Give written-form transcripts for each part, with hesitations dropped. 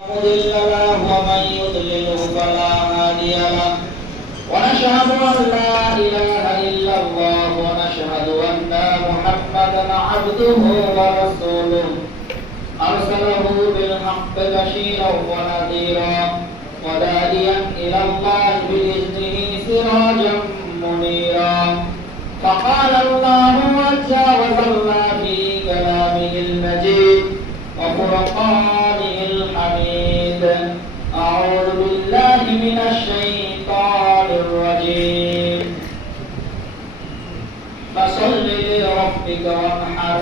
مضل له ومن يضلله فلا هادي له ونشهد أن لا إله إلا الله ونشهد أن محمدا عبده ورسوله أرسله بالحق بشيرا ونذيرا وداعيا إلى الله بإذنه سراجا منيرا فقال الله عز وجل في كلامه المجيد وفرقانه الحميد أعوذ بالله من الشيطان الرجيم فصل لربك وانحر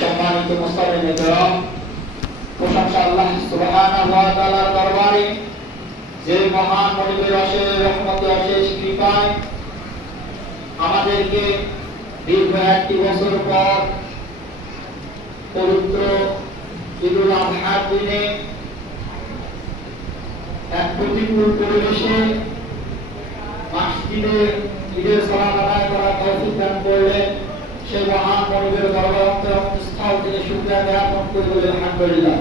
সম্মানিত মুসলিম کرام প্রশংসা আল্লাহ সুবহানাহু ওয়া তাআলার দরবারে যে মহান মনিবের অশেষ রহমতে অশেষ কৃপায় আমাদেরকে দীর্ঘ একটি বছর পর পবিত্র ঈদুল আযহার দিনে এক প্রতিকূল পরিবেশে মসজিদে ঈদের সালাত আদায় করার তৌফিক দান করলেন। সেই মহান মনিবের দরবারে স্থল থেকে শুকরিয়া জ্ঞাপন করি বলে আলহামদুলিল্লাহ।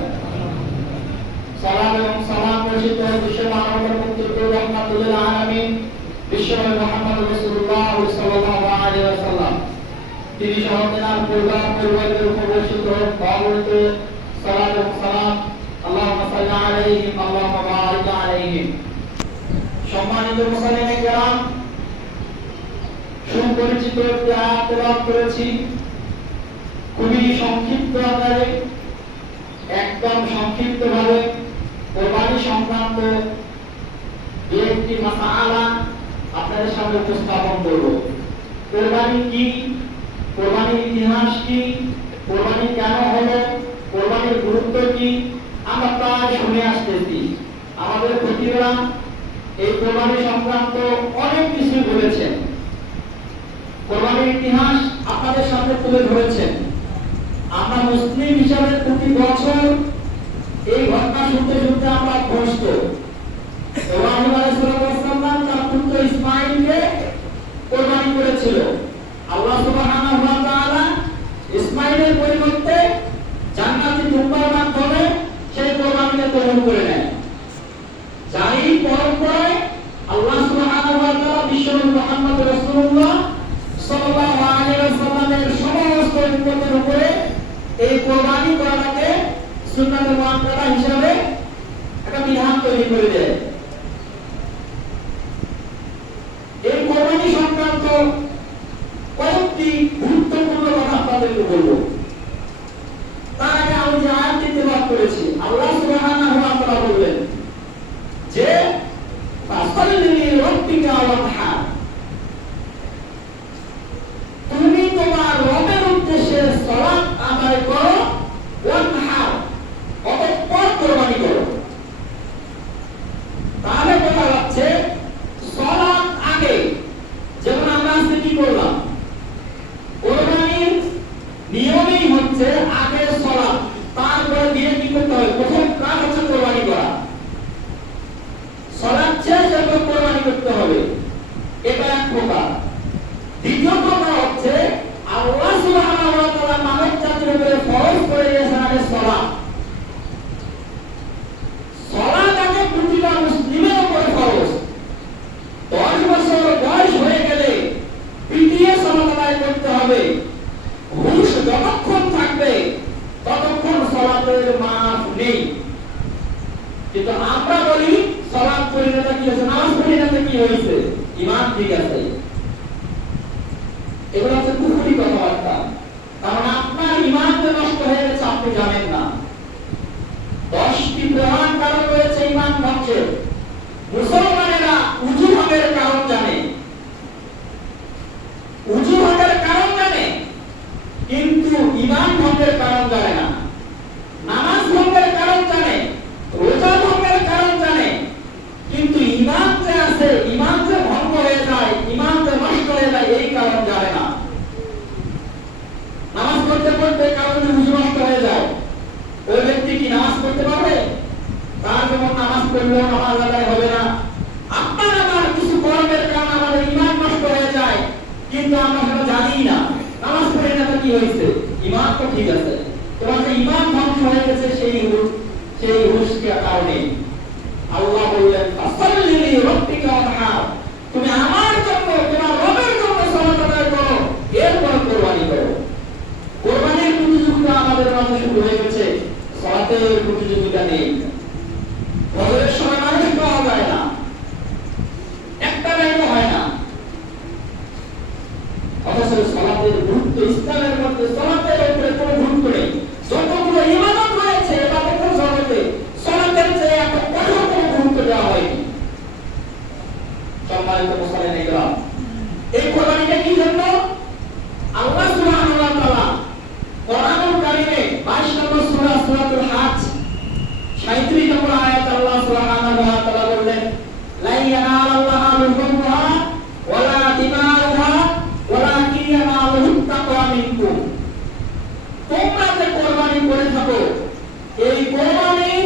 সালাম এবং সালাম বর্ষিত বিশ্ব মানবতার মুক্তির রহমাতুল আলামিন বিশ্বনবী মুহাম্মদ রাসূলুল্লাহ সাল্লাল্লাহু আলাইহি ওয়াসাল্লাম তিনি সহ তেনার পরিবারের উপর বর্ষিত হোক। অগণিত সালাত এবং সালাম আল্লাহুম্মা সাল্লি আলাইহিম আল্লাহুম্মা বারিক আলাইহিম। সম্মানিত মুসলিম کرام, সুপরিচিত একটি আয়াত তেলাওয়াত করেছি খুবই সংক্ষিপ্ত আকারে, একদম সংক্ষিপ্তভাবে কোরবানি সংক্রান্ত একটি মাসআলা আপনাদের সামনে উপস্থাপন করব। কোরবানি কি, কোরবানির ইতিহাস কি, কোরবানি কেন হলো, কোরবানির গুরুত্ব কি, আমরা প্রায় শুনে আসতেছি। আমাদের খতিবরা এই কোরবানি সংক্রান্ত অনেক কিছু বলেছেন, কোরবানির ইতিহাস আপনাদের সামনে তুলে ধরেছেন। আমরা মুসলিম হিসাবে প্রতি বছর এই ঘটনা শুনতে শুনতে আমরা অভ্যস্ত। ইব্রাহিম আলাইহিস সালাম তার পুত্র ইসমাঈলকে কোরবানি করেছিল। আল্লাহ সুবহানাহু ওয়া তাআলা ইসমাঈলের পরিবর্তে জান্নাতি দুম্বার মাধ্যমে সেই কোরবানিকে কবুল করে নেন। যারই পরম্পরায় আল্লাহ সুবহানাহু ওয়া তাআলা বিশ্বনবী মুহাম্মদ রাসূলুল্লাহ সাল্লাল্লাহু আলাইহি ওয়াসাল্লামের সমস্ত উম্মতের উপরে এই কোরবানি করাটাকে সুন্নাতে মুআক্কাদা হিসাবে একটা বিধান তৈরি করে দেয়। এই কোরবানি সংক্রান্ত কয়েকটি গুরুত্বপূর্ণ কথা আপনাদেরকে বলবো। তার আগে আমি যে আয়াতটি তেলাওয়াত করেছি, আল্লাহ সুবহানাহু ওয়া তাআলা বললেন যে ফাসাল্লি লিরাব্বিকা ওয়ানহার, তুমি তোমার রবের উদ্দেশ্যে সালাত আদায় করো, ওয়ানহার অতঃপর কোরবানি করো। তাহলে কথা হচ্ছে সালাত আগে, যেমন আমরা আজকে কি করলাম, কোরবানির নিয়মই হচ্ছে আগে সালাত, তারপরে দিয়ে কি করতে হবে, প্রথম কাজ হচ্ছে কোরবানি করা। সালাত শেষ এরপর কোরবানি করতে হবে, এটা এক প্রকার। দ্বিতীয় প্রকার হচ্ছে আল্লাহ সুবহানাহু ওয়া তাআলা মানব জাতির উপরে ফরজ করে দিয়েছেন আগে সালাত। সালাত আগে প্রতিটা মুসলিমের উপরে ফরজ। 10 বছর বয়স হয়ে গেলে পিটিয়ে সালাত আদায় করতে হবে। হুঁশ যতক্ষণ থাকবে ততক্ষণ সালাতের মাফ নেই। কিন্তু আমরা বলি সালাত পড়ি না কি হয়েছে, নামাজ পড়ি না কি হয়েছে, ঈমান ঠিক আছে। এগুলো হচ্ছে কুফরি কথাবার্তা। কারণ আপনার ঈমান যে নষ্ট হয়ে গেছে আপনি জানেন না। 10টি প্রধান কারণ রয়েছে ঈমান ধ্বংসের। মুসলমানেরা উযু ভঙ্গের কারণ জানে, উযু ভঙ্গের কারণ জানে, কিন্তু ঈমান ভঙ্গের কারণ জানে না। নামাজ ভঙ্গের কারণ জানে, রোজা ভঙ্গের কারণ জানে, কিন্তু ঈমান যে আছে, ঈমান যে ভঙ্গ হয়ে যায়, ঈমান যে নষ্ট হয়ে যায়, এই কারণ জানে না। নামাজ পড়তে পড়তে কারণ উযু নষ্ট হয়ে যায়, ওই ব্যক্তি কি নামাজ পড়তে পারবে? তার যেমন নামাজ পড়লেও নামাজ আদায় হবে না। আপনার আমার কিছু কর্মের কারণে আমাদের ঈমান নষ্ট হয়ে যায়, কিন্তু আমরা সেটা জানি না। নামাজ পড়ে না তো কি হয়েছে, ঈমান তো ঠিক আছে। তোমার ঈমান ধ্বংস ধ্বংস হয়ে গেছে সেই হুশকে কারণে। আল্লাহ বললেন ফাসাল্লি লিরাব্বিকা ওয়ানহার, তুমি আমার জন্য তোমার রবের জন্য সালাত আদায় করো, এরপর কুরবানি করো। কুরবানির প্রতিযোগিতা আমাদের মাঝে শুরু হয়ে গেছে, সালাতের প্রতিযোগিতা নেই। ফজরের সময় মানুষ পাওয়া যায় না, একটা লাইনও হয় না, অথচ সালাতের গুরুত্ব, ইসলামের মধ্যে সালাতের উপরে কোনো গুরুত্ব নেই। যতগুলো ইবাদত রয়েছে ইবাদতের জগতে সালাতের চেয়ে এত কঠোর কোনো গুরুত্ব দেওয়া হয়নি। সম্মানিত মুসলিম ইকরাম, এই কুরবানিটা কি জন্য? আল্লাহ সুবহানাহু ওয়া তাআলা কোরআনুল কারীমে 22 নম্বর সূরা সূরাতুল হজ 37 নম্বর আয়াত আল্লাহ সুবহানাহু ওয়া তাআলা বললেন, লা ইয়ানালাল্লাহু লুহুমুহা ওয়ালা দিমাউহা ওয়ালাকিন ইয়ানালুহুত তাকওয়া মিনকুম। তোমরা যে কুরবানি করে থাকো, এই কুরবানির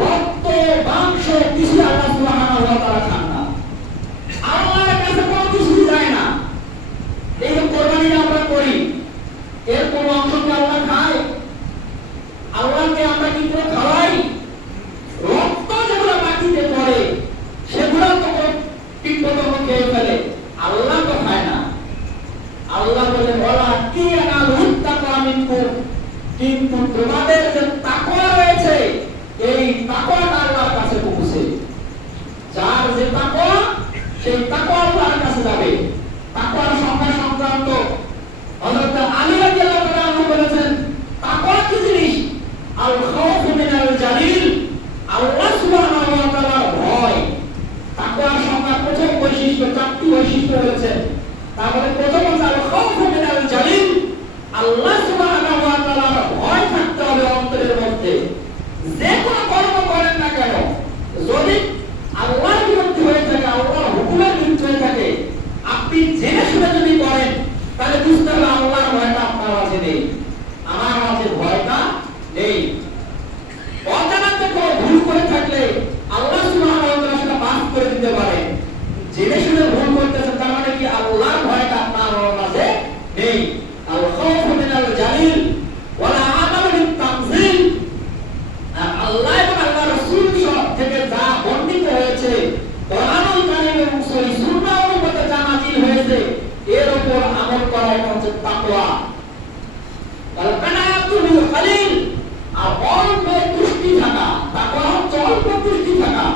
রক্ত মাংস কিছু আল্লাহ সুবহানাহু ওয়া তাআলা খান না, আল্লাহর কাছে কোনো কিছু যায় না। এই কুরবানিটা আমরা করি, এর কোন অংশ কি আল্লাহ খায়? আল্লাহকে আমরা কি করে খাওয়াই? রক্ত যেগুলো মাটিতে পড়ে সেগুলো তো কীটপতঙ্গ খেয়ে ফেলে, আল্লাহ তো খায় না। আল্লাহ বলে ওয়ালা কিয়ানালুহুত তাকওয়া মিনকুম, কিন্তু তোমাদের যে তাকওয়া রয়েছে এই তাকওয়াটা আল্লাহর কাছে পৌঁছে। যার যে তাকওয়া, সেই তাকওয়া আল্লাহর কাছে যাবে। তাকওয়ার সংজ্ঞা সংক্রান্ত হযরত আলী রাদিয়াল্লাহু তাআলা আনহু বলেছেন, তাকওয়া কি জিনিস? আল খাউফু মিনাল জালিল, আল্লাহ সুবহানাহু ওয়া তাআলার ভয়। তাকওয়ার সংজ্ঞা প্রথম বৈশিষ্ট্য, চারটি বৈশিষ্ট্য রয়েছে। তারপরে প্রথম হচ্ছে আল খাউফু মিনাল জালিল, আল্লাহ সুবহানাহু ওয়া তাআলার ভয় থাকতে হবে অন্তরের মধ্যে। যে কোনো কর্ম করেন না কেন, যদি আল্লাহর বিরুদ্ধে হয়ে থাকে, আল্লাহর হুকুমের বিরুদ্ধে হয়ে থাকে, আপনি জেনে শুনে যদি করেন, তাহলে বুঝতে হবে আল্লাহর ভয়টা আপনার মাঝে নেই, আমার মাঝে ভয়টা নেই। অজানাতে কোনো ভুল করে থাকলে আল্লাহ সুবহানাহু ওয়া তাআলা সেটা মাফ করে দিতে পারে। জেনে শুনে ভুল করতেছেন, তার মানে কি আল্লাহর ভয়টা আপনার মাঝে নেই। আল খাউফু মিনাল জালিল ওয়ালা আমালু বিত তানজিল, আল্লাহ এবং আল্লাহর রাসূল থেকে যা বর্ণিত হয়েছে, কোরআনুল কারীম এবং সহিহ সুন্নাহ অনুযায়ী যা নাযিল হয়েছে, এর উপর আমল করা, এটা হচ্ছে তাকওয়া। কালকানাতুল খালিল, আর অল্প তুষ্টি থাকা, তাকওয়া হচ্ছে অল্প তুষ্টি থাকা।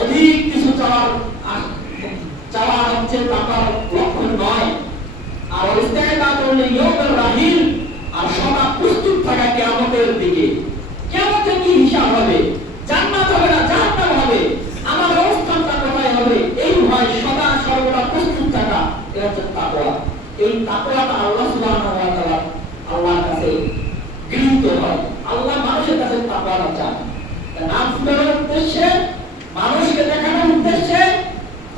অধিক কিছু চাওয়া হচ্ছে তাকওয়ার লক্ষণ নয়। আর ইস্তেদাতুল ইয়াউমির রাহিল, আর সদা প্রস্তুত থাকা কিয়ামতের দিকে। কিয়ামতে কি হিসাব হবে, জান্নাত হবে না জাহান্নাম হবে, আমার অবস্থানটা কোথায় হবে, এই ভয় সদা সর্বদা প্রস্তুত থাকা, এটা হচ্ছে তাকওয়া। এই তাকওয়াটা আল্লাহ সুবহানাহু ওয়া তাআলা আল্লাহর কাছে গৃহীত হয়। আল্লাহ মানুষের কাছে তাকওয়াটা চান। নাম ফুটানোর উদ্দেশ্যে, মানুষকে দেখানোর উদ্দেশ্যে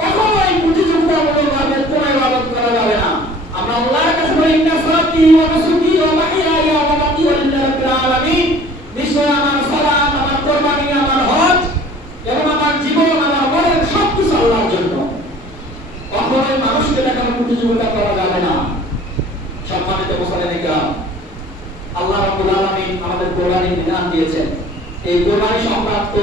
কখনোই প্রতিযোগিতামূলকভাবে কোনো ইবাদত করা যাবে না। আমরা আল্লাহর কাছে বলি, ইন্না সালাতি ওয়া নুসুকি ওয়া মাহইয়ায়া ওয়া মামাতি লিল্লাহি রাব্বিল আলামিন, নিশ্চয় আমার সালাত, আমার কুরবানি, আমার হজ এবং আমার জীবন, আমার মরণ সবকিছু আল্লাহর জন্য। কখনোই মানুষকে দেখানোর প্রতিযোগিতা করা যাবে না। সম্মানিত মুসলিম ইকরাম, আল্লাহ রাব্বুল আলামিন আমাদের কুরবানির বিধান দিয়েছেন। এই কুরবানি সংক্রান্ত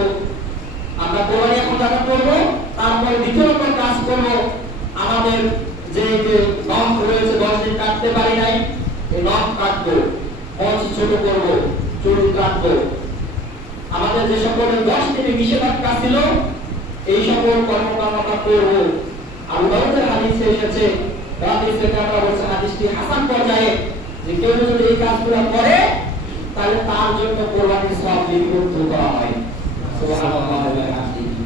আমরা কুরবানি এখন যারা করব, তারপর দ্বিতীয় নম্বর কাজ করব, আমাদের যে নখ রয়েছে 10 দিন কাটতে পারি নাই, এই নখ কাটবো, মঞ্চ ছোট করব, চুল কাটবো। আমাদের যে সকল 10 দিনে নিষেধাজ্ঞা ছিল, এই সকল কর্মকাণ্ড আমরা করব। আবু দাউদের হাদিসে এসেছে, হাদিসে কাটা বলছে, হাদিসটি হাসান পর্যায়ে, যে কেউ যদি এই কাজগুলো করে তাহলে তার জন্য কুরবানির সওয়াব লিপিবদ্ধ করা হয়। সুবহানাল্লাহ ওয়া বিহামদিহি।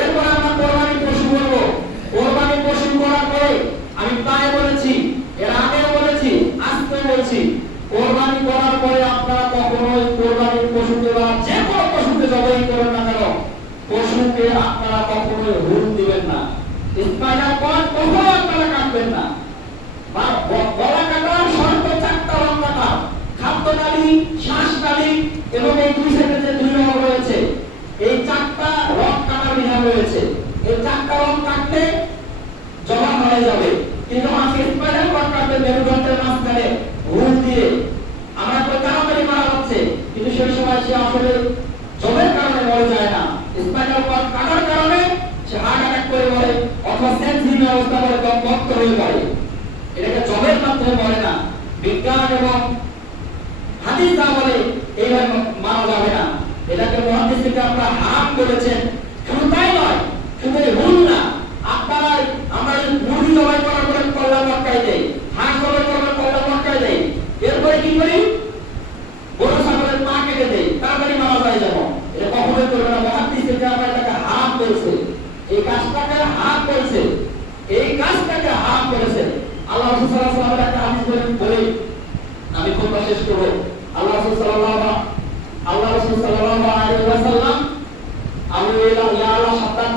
এরপর আমরা কুরবানি পশু করব। কুরবানি পশু করার পরে আমি প্রায় বলেছি, এর আগেও বলেছি, আজকে বলছি, কুরবানি করার পরে আপনারা কখনোই কুরবানির পশুকে বা যে কোনো পশুকে জবাই করেন না কেন, পশুকে আপনারা কখনোই হুল দিবেন না, স্পাইনাল কর্ড কখনো আপনারা কাটবেন না। বা গলা কাটা, শর্ত চারটা রং কাটা, খাদ্য নালী, শ্বাস নালী এবং এই দুই সাইডে যে দুই রং রয়েছে, এই চারটা রং কাটার বিধান রয়েছে। এই চারটা রং কাটলে জমা হয়ে যাবে, কিন্তু মাঝে স্পাইনাল কর্ড কাটলে মেরুদণ্ডের মাঝখানে হুল দিয়ে আমরা সে আসলে জবের কারণে মরে যায় না, স্পাইনাল কর্ড কাটার কারণে সে হার্ট অ্যাটাক করে মরে অথবা সেন্সহীন অবস্থা করে দমবন্ধ হয়ে পড়ে। এটাকে জবের মাধ্যমে মরে না। বিজ্ঞান এবং হাদিস যা বলে এইভাবে মারা যাবে না। এটাকে মুহাদ্দিসরা আমরা হারাম বলেছেন। শুধু তাই নয়, শুধু এই ভুল না, আপনারা আমরা মুরগি জবাই করার পরে কল্লা মটকাই দেই, হাঁস জবাই করার পরে কল্লা মটকাই দেই, এরপরে কি করি? গরু ছাগলের পা কেটে দেই, তাড়াতাড়ি মারা যায় যাব। এটা কখনোই করবে না। মুহাদ্দিসরা আমরা এটাকে হারাম করেছে, এই কাজটাকে হারাম করেছে, এই কাজটাকে হারাম করেছে। আল্লাহ রাসূল সাল্লাল্লাহু আলাইহি ওয়াসাল্লাম একটা হাদিস বলে আমি খুতবা শেষ করব। আল্লাহ রাসূল সাল্লাল্লাহু আলাইহি ওয়াসাল্লাম আবু ইয়ালা সাদ্দাত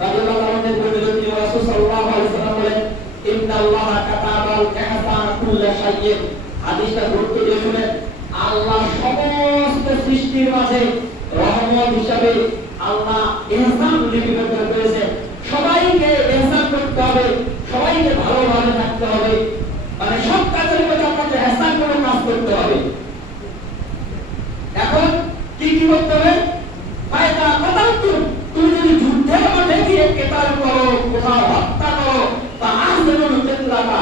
রাদিয়াল্লাহু আনহু বলেন, তিনি রাসূল সাল্লাল্লাহু আলাইহি ওয়াসাল্লাম বলেন, ইন্নাল্লাহা কাতাবাল ইহসানা কুল্লা শাইইন। হাদিসটা গুরুত্ব দিয়ে শুনেন। আল্লাহ সমস্ত সৃষ্টির মাঝে রহমত হিসাবে আল্লাহ ইহসান লিপিবদ্ধ করেছেন। সবাইকে ইহসান করতে হবে, সবাইকে ভালোভাবে থাকতে হবে, মানে সব কাজের মধ্যে আপনাকে ইহসান করে কাজ করতে হবে। এখন কি কি করতে হবে? ফায়দা কথা, তুমি যদি যুদ্ধের মাঠে গিয়ে কেতাল করো, কোথাও হত্যা করো, তা আহসানুল কিতলাতা,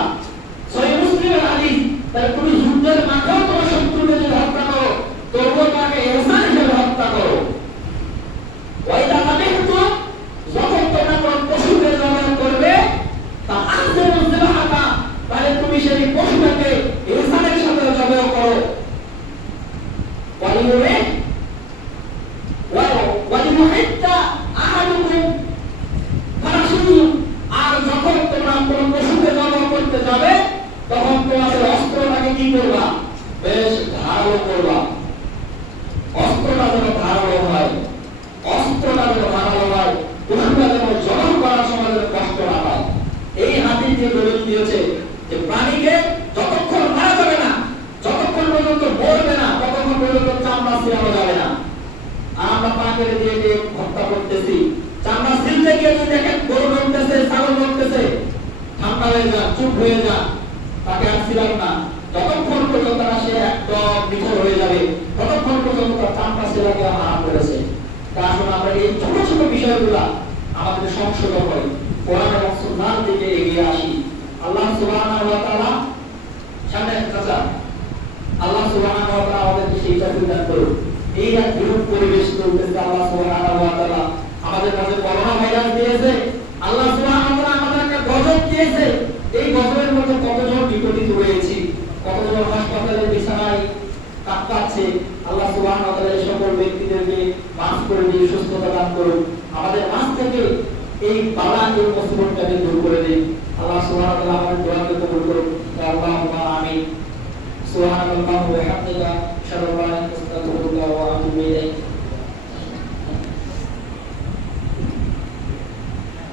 সহিহ মুসলিমের হাদিস। তাহলে তুমি যুদ্ধের মাঠেও তোমার শত্রুকে যদি হত্যা করো, তবুও তাকে ইহসান হিসেবে হত্যা করো। ওয়াইদা যাবিহতু, যখন তোমরা কোন পশুকে জবাই করবে, তা আহসানুল যিবহাতা, তাহলে তুমি সেই পশুটাকে ইহসানের সাথে জবাই করো। আর যখন তোমরা কোন পশুকে জবাই করতে যাবে, তখন তোমাদের অস্ত্রটাকে কি করবা? বেশ ধারালো করবা। অস্ত্রটা যেন ধারালো হয়, অস্ত্রটা যেন ধারালো হয়, পশুটা যেন জবাই করার সময় যেন কষ্ট না পায়। এই হাদিস দিয়ে দলিল দিয়েছে যে প্রাণীকে যতক্ষণ মারা যাবে না, যতক্ষণ পর্যন্ত মরবে না, ততক্ষণ পর্যন্ত চামড়া ছিঁড়ানো যাবে না। আর আমরা পা কেটে দিয়ে হত্যা করতেছি, চামড়া ছিঁড়তে গিয়ে যদি দেখেন গরু নড়তেছে, ছাগল নড়তেছে, ঠান্ডা হয়ে যান, চুপ হয়ে যান, তাকে আর ছিলাম না। যতক্ষণ পর্যন্ত না সে একদম নিখর হয়ে যাবে, ততক্ষণ পর্যন্ত তার চামড়া ছিলাকে হারাম করেছে। তা আসলে আমরা এই ছোট ছোট বিষয়গুলা আমাদের সংশোধন করি, কোরআন এবং সুন্নাহর দিকে এগিয়ে আসি। আল্লাহ সুবহানাহু ওয়া তাআলা সামনে চাচা, আল্লাহ সুবহানাহু ওয়া তাআলা আমাদেরকে সেইটা দান করুন। এই এক বিরূপ পরিবেশ চলতেছে, আল্লাহ সুবহানাহু ওয়া তাআলা আমাদের কাছে করোনা ভাইরাস দিয়েছে, আল্লাহ সুবহানাহু ওয়া তাআলা আমাদেরকে গজব দিয়েছে। এই গজবের মধ্যে কতজন বিপদীত হয়েছি, কতজন হাসপাতালের বিছানায় কাতরাচ্ছে। আল্লাহ সুবহানাহু ওয়া তাআলা এই সকল ব্যক্তিদেরকে মাফ করে দিয়ে সুস্থতা দান করুন, আমাদের মাঝ থেকে এই বালা এই মুসিবতটাকে দূর করে দিন। আল্লাহ সুবহানাহু ওয়া তাআলা আমাদের দোয়াকে কবুল করুন। আল্লাহুম্মা আমিন। সুবহানাল্লাহি ওয়া বিহামদিহি, আশহাদু আল্লা ইলাহা